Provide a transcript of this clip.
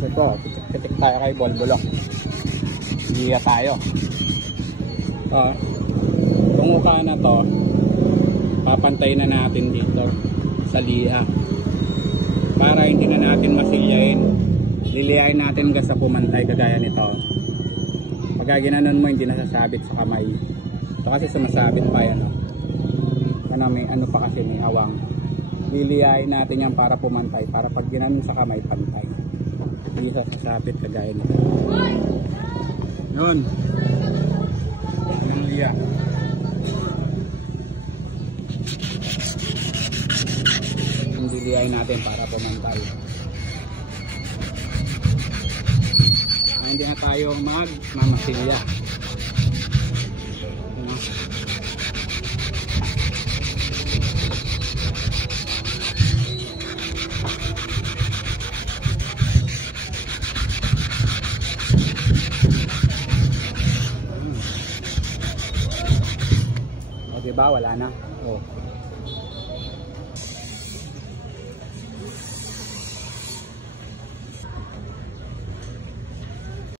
Tapos ito, kitik tayo kay Bolbolok. Liya tayo. Itong uka na to, papantay na natin dito sa liya. Para hindi na natin masilyain. Liliyain natin hanggang sa pumantay kagaya nito. Pagka ginanon mo, hindi nasasabit sa kamay. Ito kasi sumasabit pa yan. May ano pa kasi, may awang. Liliyain natin yan para pumantay. Para pag ginanon sa kamay, pantay. Hindi sasabit kagaya nito. Yun. Yung liya. Yung liliyain natin para pumantay. Hindi na tayo magmamasilya. O diba, wala na. O